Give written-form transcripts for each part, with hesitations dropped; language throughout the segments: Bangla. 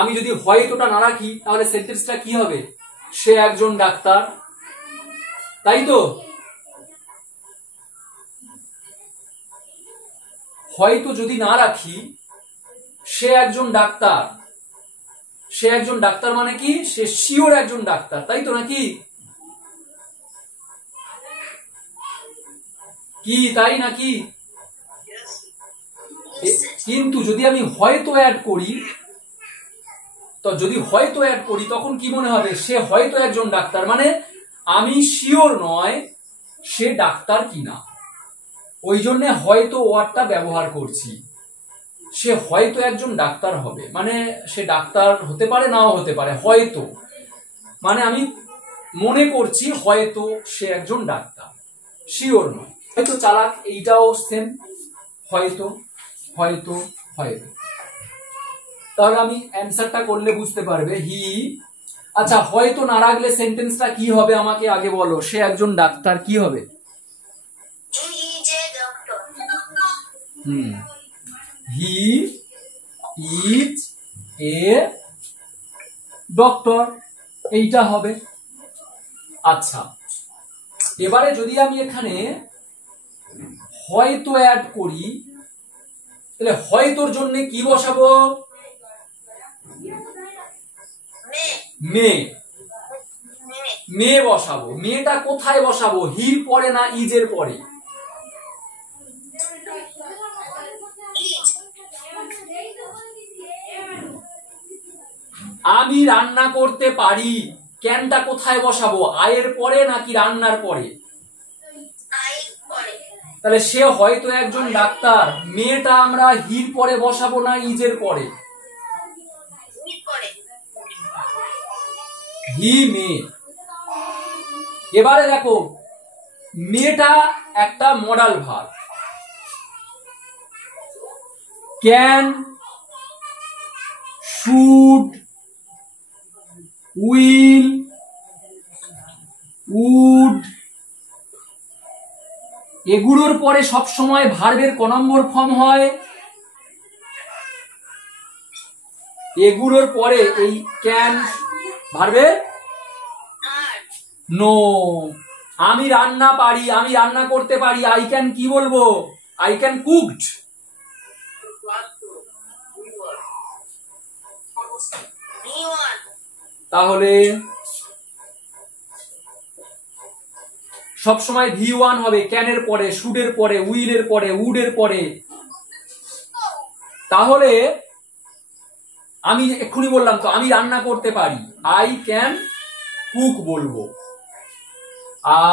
আমি যদি হয়তোটা না রাখি তাহলে সেন্টেন্সটা কি হবে? সে একজন ডাক্তার, তাই তো? হয়তো যদি না রাখি, সে একজন ডাক্তার, সে একজন ডাক্তার মানে কি? সে শিওর একজন ডাক্তার, তাই তো নাকি? কি তাই নাকি? কিন্তু যদি আমি হয়তো অ্যাড করি, তো যদি হয়তো অ্যাড করি তখন কি মনে হবে? সে হয়তো একজন ডাক্তার, মানে আমি শিওর নয় সে ডাক্তার কিনা, ওই জন্য হয়তো ওয়ার্ডটা ব্যবহার করছি। সে হয়তো একজন ডাক্তার হবে, মানে সে ডাক্তার হতে পারে নাও হতে পারে, হয়তো মানে আমি মনে করছি হয়তো সে একজন ডাক্তার, শিওর নয়। হয়তো চালাক, এইটাও সেম, হয়তো হয়তো হয়তো। তাহলে আমি অ্যান্সারটা করলে বুঝতে পারবে হি। আচ্ছা, হয়তো না রাখলে সেন্টেন্সটা কি হবে আমাকে আগে বলো? সে একজন ডাক্তার কি হবে? হি ইজ এ ডক্টর, এইটা হবে। আচ্ছা, এবারে যদি আমি এখানে হয়তো অ্যাড করি তাহলে হয়তোর জন্য কি বসাবো? মেয়ে, মেয়ে বসাবো। মেয়েটা কোথায় বসাবো? হির পরে না ইজের পরে? আমি রান্না করতে পারি, ক্যানটা কোথায় বসাবো? আয়ের পরে নাকি রান্নার পরে? তাহলে সে হয়তো একজন ডাক্তার, মেয়েটা আমরা হির পরে বসাবো না ইজের পরে? হি মেয়ে। এবারে দেখো, মেয়েটা একটা modal verb. Can, should, will, would, এগুলোর পরে সবসময় ভার্বের ক নম্বর ফর্ম হয়? এগুলোর পরে এই ক্যান ভার্বের নো। আমি রান্না পারি, আমি রান্না করতে পারি, আই ক্যান কি বলবো? I can cooked. তাহলে সবসময় V1 হবে ক্যানের পরে, শুডের পরে, উইলের পরে, উডের পরে। তাহলে আমি এক্ষুনি বললাম তো আমি রান্না করতে পারি, আই ক্যান কুক বলবো,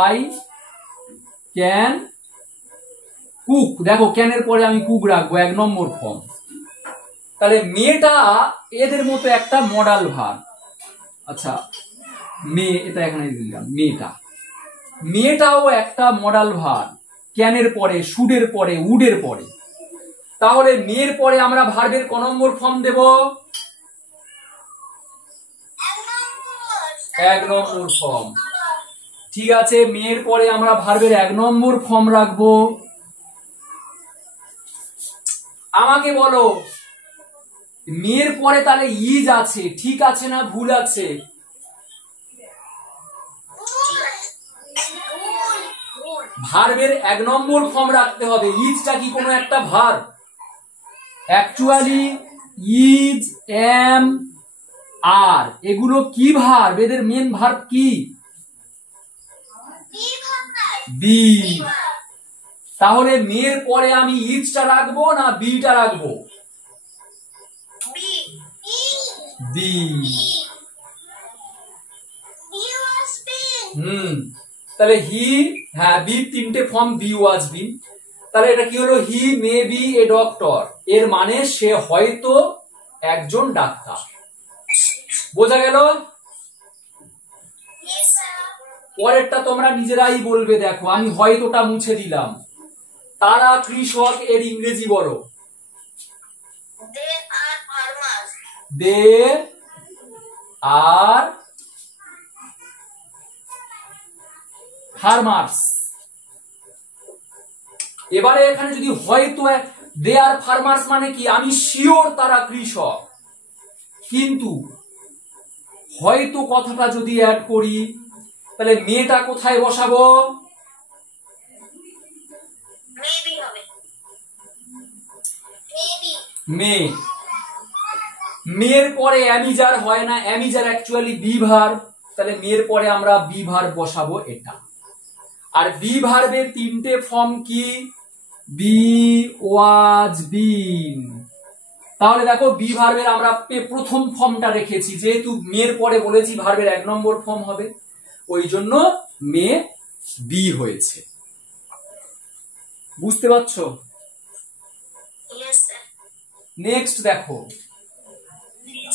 আই ক্যান কুক। দেখো ক্যানের পরে আমি কুক রাখবো, 1 নম্বর ফর্ম। তাহলে মেয়েটা এদের মতো একটা মডাল ভার্ব। আচ্ছা, মেয়ে, এটা এখানে দিলাম মেয়েটা। মেয়েটাও একটা মডাল ভার্ব, ক্যানের পরে, শুডের পরে, উডের পরে। তাহলে মেয়ের পরে আমরা ভার্বের ক নম্বর ফর্ম দেব? 1 নম্বর ফর্ম। ঠিক আছে, মেয়ের পরে আমরা ভার্বের 1 নম্বর ফর্ম রাখবো। আমাকে বলো, মেয়ের পরে তাহলে ইজ আছে, ঠিক আছে না ভুল আছে? ভার্বের 1 নম্বর ফর্ম রাখতে হবে। ইজটা কি কোনো একটা ভার্ব? অ্যাকচুয়ালি ইজ, এম, আর এগুলো কি ভার্ব? এদের মেন ভার্ব কি? বি। তাহলে মেয়ের পরে আমি ইজটা রাখবো না বিটা রাখবো? বি। তাহলে হি, হ্যাঁ বি, 3টে ফর্ম, বি ওয়াজ বিন। তাহলে এটা কি হলো? হি মে বি এ ডক্টর, এর মানে সে হয়তো একজন ডাক্তার। বোঝা গেল? পরেরটা তোমরা নিজেরাই বলবে। দেখো আমি হয়তোটা মুছে দিলাম। তারা কৃষক, এর ইংরেজি বলো। দে আর ফার্মার্স। এবারে এখানে যদি হয়তো দে আর ফার্মার্স মানে কি? আমি শিওর তারা কৃষক। কিন্তু হয়তো কথাটা যদি অ্যাড করি তাহলে মেয়েটা কোথায় বসাবো? মেয়ে। মেয়ের পরে অ্যামিজার হয় না, অ্যামিজার অ্যাকচুয়ালি বি ভার্ব, তাহলে মেয়ের পরে আমরা বি ভার্ব বসাবো এটা। আর বি ভার্বের তিনটে ফর্ম কি? বি, ওয়াজ, বিন। তাহলে দেখো বি ভার্বের আমরা প্রথম ফর্মটা রেখেছি, যেহেতু মেয়ের পরে বলেছি ভার্বের 1 নম্বর ফর্ম হবে, ওই জন্য মেয়ে বি হয়েছে। বুঝতে পারছো? নেক্সট দেখো,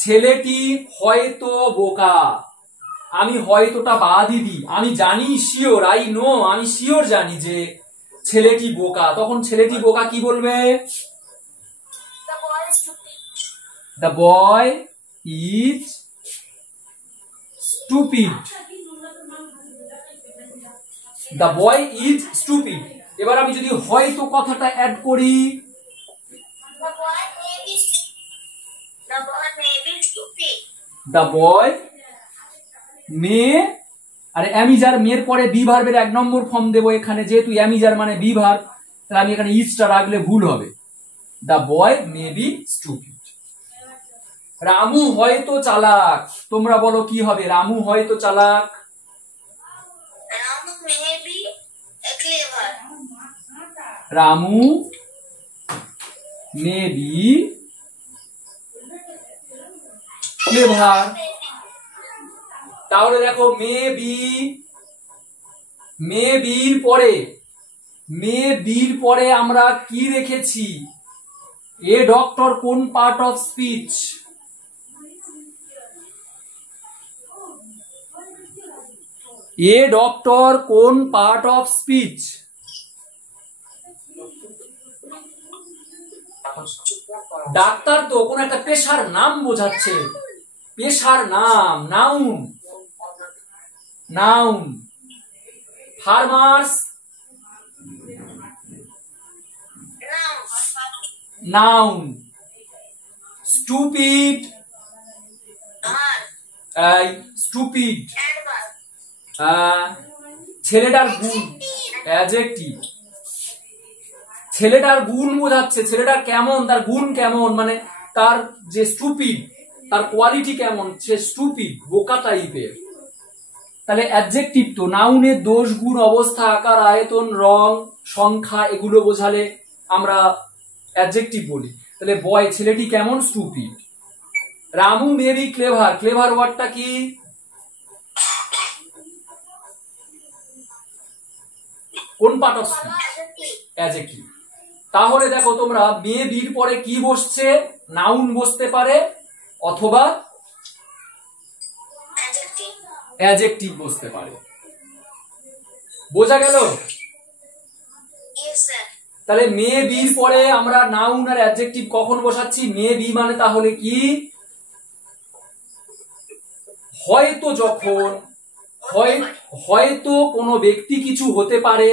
ছেলেটি হয়তো বোকা। আমি হয়তোটা বাদই দিই, আমি জানি শিওর, আই নো, আমি শিওর জানি যে ছেলেটি বোকা। তখন ছেলেটি বোকা কি বলবে? The boy is stupid. The boy is stupid. এবার আমি যদি হয়তো কথাটা অ্যাড করি, the boy may, আর অ্যামিজার, মেয়ের পরে বি ভার্বের 1 নম্বর ফর্ম দেবো এখানে, যেহেতু অ্যামিজার মানে বি ভার্ব, তাহলে আমি এখানে ইজটা রাখলে ভুল হবে। The boy may be stupid. Ramu হয়তো চালাক। তোমরা বলো কি হবে? রামু হয়তো চালাক। Ramu may be clever. তাহলে দেখো মে বির পরে আমরা কি রেখেছি? এ ডক্টর কোন part of speech? A doctor কোন পার্ট অফ স্পিচ? ডাক্তার তো কোন একটা পেশার নাম বোঝাচ্ছে, পেশার নাম, noun. Noun. Farmers, noun. Stupid, stupid. ছেলেটার গুণ, অ্যাডজেক্টিভ। ছেলেটার গুণ বোঝাচ্ছে, ছেলেটার কেমন, তার গুণ কেমন, মানে তার যে স্টুপিড, তার কোয়ালিটি কেমন, সে স্টুপিড, বোকা টাইপের। তাহলে অ্যাডজেক্টিভ তো নাউনের দোষ, গুণ, অবস্থা, আকার, আয়তন, রং, সংখ্যা, এগুলো বোঝালে আমরা অ্যাডজেক্টিভ বলি। তাহলে বয়, ছেলেটি কেমন? Stupid. Ramu may be clever. Clever ওয়ার্ডটা কি? কোন পার্ট অফ স্পিচ? অ্যাডজেক্টিভ। তাহলে দেখো তোমরা মে বির পরে কি বসছে? নাউন বসতে পারে অথবা অ্যাডজেক্টিভ বসতে পারে। বোঝা গেল? তাহলে মে বির পরে আমরা নাউন আর অ্যাডজেক্টিভ কখন বসাচ্ছি? মে বি মানে তাহলে কি? হয়তো, যখন হয়তো কোনো ব্যক্তি কিছু হতে পারে,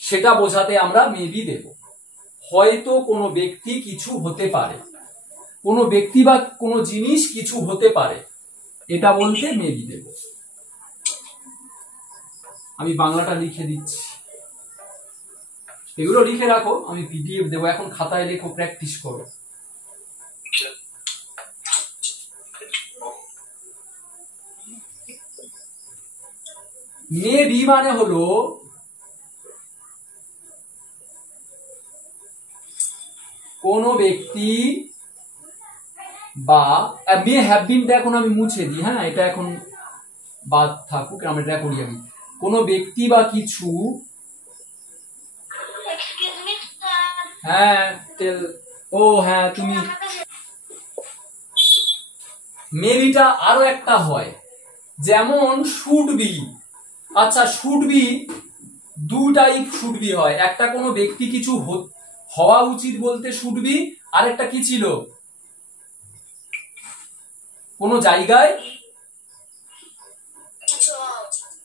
সেটা বোঝাতে আমরা মে বি দেব। হয়তো কোনো ব্যক্তি কিছু হতে পারে, কোনো ব্যক্তি বা কোনো জিনিস কিছু হতে পারে, এটা বলতে মে বি দেব। আমি বাংলাটা লিখে দিচ্ছি, এগুলো লিখে রাখো, আমি পিডিএফ দেবো। এখন খাতায় লেখো, প্র্যাকটিস করো। মে বি মানে হলো কোন ব্যক্তি বা মে হ্যাভ বিনটা এখন আমি মুছে দিই, হ্যাঁ, এটা এখন বাদ থাকুক, আমরা এটা করি। আমি কোন ব্যক্তি বা কিছু, হ্যাঁ ও হ্যাঁ, তুমি মেবিটা আরো একটা হয়, যেমন শুড বি। আচ্ছা, শুড বি দু টাইপ শুড বি হয়। একটা কোনো ব্যক্তি কিছু হওয়া উচিত বলতে শুড বি, আর একটা কি ছিল? কোন জায়গায়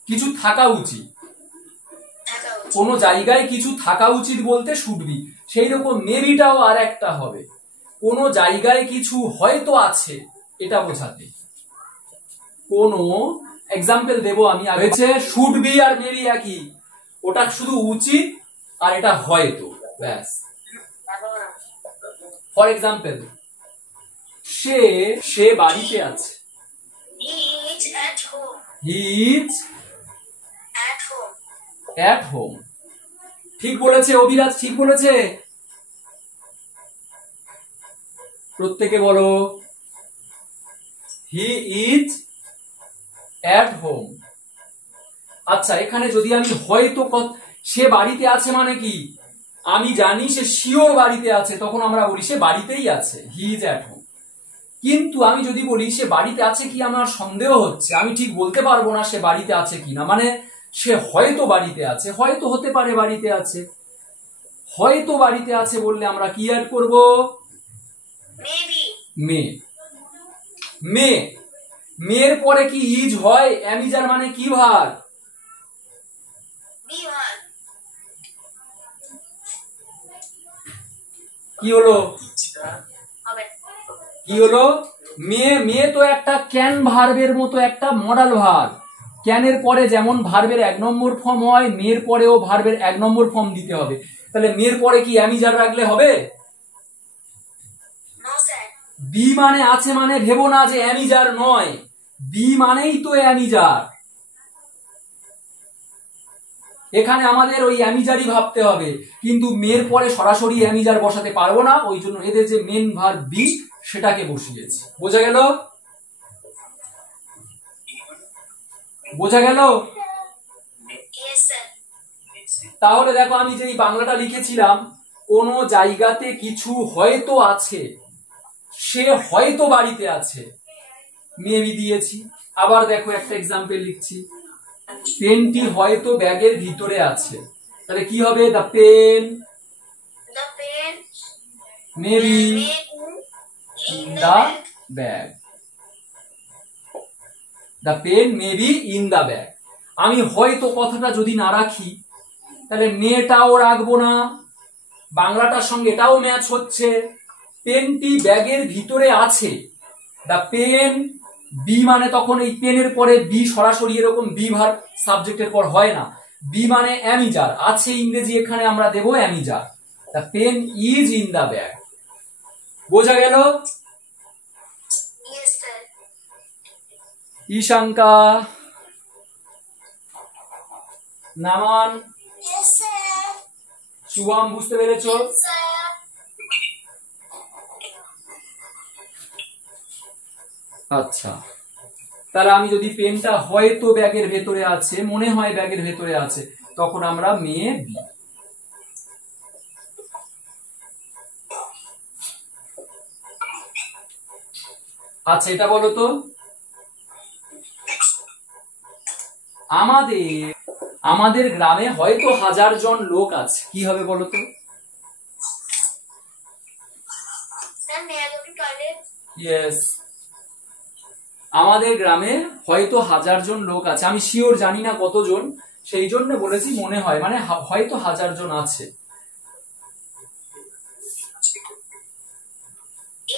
কিছু থাকা উচিত, কোন জায়গায় কিছু থাকা উচিত বলতে শুড বি। সেই রকম মেবিটাও আর একটা হবে। কোনো জায়গায় কিছু হয়তো আছে এটা বোঝাতে। কোনো এক্সাম্পল দেবো আমি, হয়েছে শুড বি আর মেবি একই, ওটা শুধু উচিত আর এটা হয়তো, ব্যাস। ফর এক্সাম্পল, সে বাড়িতে আছে। He is at home. He is At home. At home. ঠিক বলেছে অভিরাজ, ঠিক বলেছে। প্রত্যেকে বলো, হি ইজ অ্যাট হোম। আচ্ছা, এখানে যদি আমি হয়তো সে বাড়িতে আছে মানে কি, আমি জানি সে শিওর বাড়িতে আছে, তখন আমরা বলি সে বাড়িতেই আছে, হি ইজ অ্যাট হোম। কিন্তু আমি যদি বলি সে বাড়িতে আছে কি আমার সন্দেহ হচ্ছে, আমি ঠিক বলতে পারবো না সে বাড়িতে আছে কি না, মানে সে হয়তো বাড়িতে আছে, হয়তো হতে পারে বাড়িতে আছে। হয়তো বাড়িতে আছে বললে আমরা কি অ্যাড করব? Maybe. মে। মে, মেয়ের পরে কি ইজ হয়? অ্যামিজার মানে কি ভার? Be one. কি হলো? হবে। কি হলো? মেয়ে, মেয়ে তো একটা ক্যান ভার্বের মতো একটা মডাল ভার্ব। ক্যানের পরে যেমন ভার্বের 1 নম্বর ফর্ম হয়, মেয়ের পরেও ভার্বের 1 নম্বর ফর্ম দিতে হবে। তাহলে মেয়ের পরে কি অ্যামিজার রাখলে হবে? No sir. বি মানে আছে মানে ভেবো না যে অ্যামিজার নয়, বি মানেই তো অ্যামিজার। এখানে আমাদের ওই অ্যামিজারই ভাবতে হবে, কিন্তু মেয়ের পরে সরাসরি অ্যামিজার বসাতে পারবো না, ওই জন্য এদের যে মেন ভার্ব বি সেটাকে বসিয়েছি। বোঝা গেল? বোঝা গেল? Yes sir. তাহলে দেখো আমি যে এই বাংলাটা লিখেছিলাম, কোন জায়গাতে কিছু হয়তো আছে, সে হয়তো বাড়িতে আছে, মেবি দিয়েছি। আবার দেখো একটা এক্সাম্পল লিখছি, পেনটি হয়তো ব্যাগের ভিতরে আছে, তাহলে কি হবে? The pen The pen maybe may be in in the the bag. Bag. The pen maybe in the bag. আমি হয়তো কথাটা যদি না রাখি, তাহলে মেয়েটাও রাখবো না, বাংলাটার সঙ্গে এটাও ম্যাচ হচ্ছে। পেনটি ব্যাগের ভিতরে আছে, দ্য পেন, বি মানে তখন এই পেনের পরে বি সরাসরি এরকম বি ভার্ব সাবজেক্টের পর হয় না, বি মানে অ্যামিজার আছে, ইংরেজি এখানে আমরা দেব অ্যামিজার। The pen is in the bag. বোঝা গেল? Yes sir. ঈশাঙ্কা, নামান, Yes sir. শুভম, বুঝতে পেরেছো? Sir. আচ্ছা, তাহলে আমি যদি পেনটা হয়তো ব্যাগের ভেতরে আছে, মনে হয় ব্যাগের ভেতরে আছে, তখন আমরা মেয়ে বি। আচ্ছা, এটা বলো তো, আমাদের গ্রামে হয়তো 1000 জন লোক আছে, কি হবে বলো তো? Sir, may I go to toilet? Yes, আমাদের গ্রামে হয়তো 1000 জন লোক আছে, আমি শিওর জানি না কতজন, সেই জন্য বলেছি মনে হয়, মানে হয়তো 1000 জন আছে।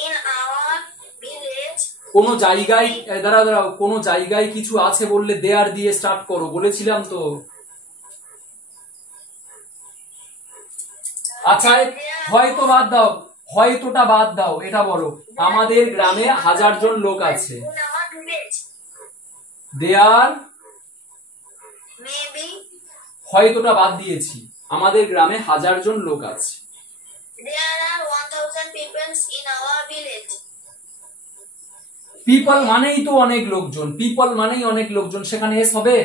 In our village. কোন জায়গায়, দাঁড়াও, কোন জায়গায় কিছু আছে বললে দেয়ার দিয়ে স্টার্ট করো, বলেছিলাম তো। আচ্ছা, হয়তো বাদ দাও, হয়তোটা বাদ দাও, এটা বলো, আমাদের গ্রামে 1000 জন লোক আছে। In our village. There, Maybe হয়তোটা বাদ দিয়েছি, আমাদের গ্রামে 1000 জন লোক আছে। there are 1000 people in our village. People মানেই তো অনেক লোকজন, পিপল মানেই অনেক লোকজন, সেখানে এস হবে?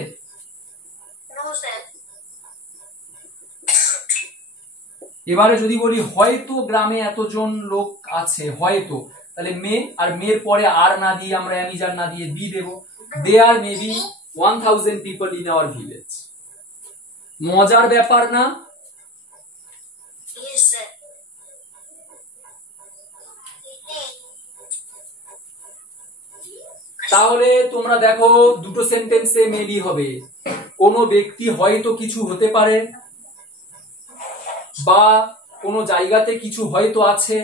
No sir. এবারে যদি বলি হয়তো গ্রামে এতজন লোক আছে, হয়তো, তাহলে মে, আর মেয়ের পরে আর না দিয়ে আমরা অ্যামিজার না দিয়ে বি দেব। There maybe 1000 people in our village. মজার ব্যাপার না? Yes sir. তাহলে তোমরা দেখো, দুটো সেন্টেন্সে মেবি হবে, কোনো ব্যক্তি হয়তো কিছু হতে পারে, বা কোনো জায়গাতে কিছু হয়তো আছে,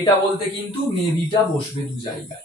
এটা বলতে কিন্তু মেবিটা বসবে দু জায়গায়।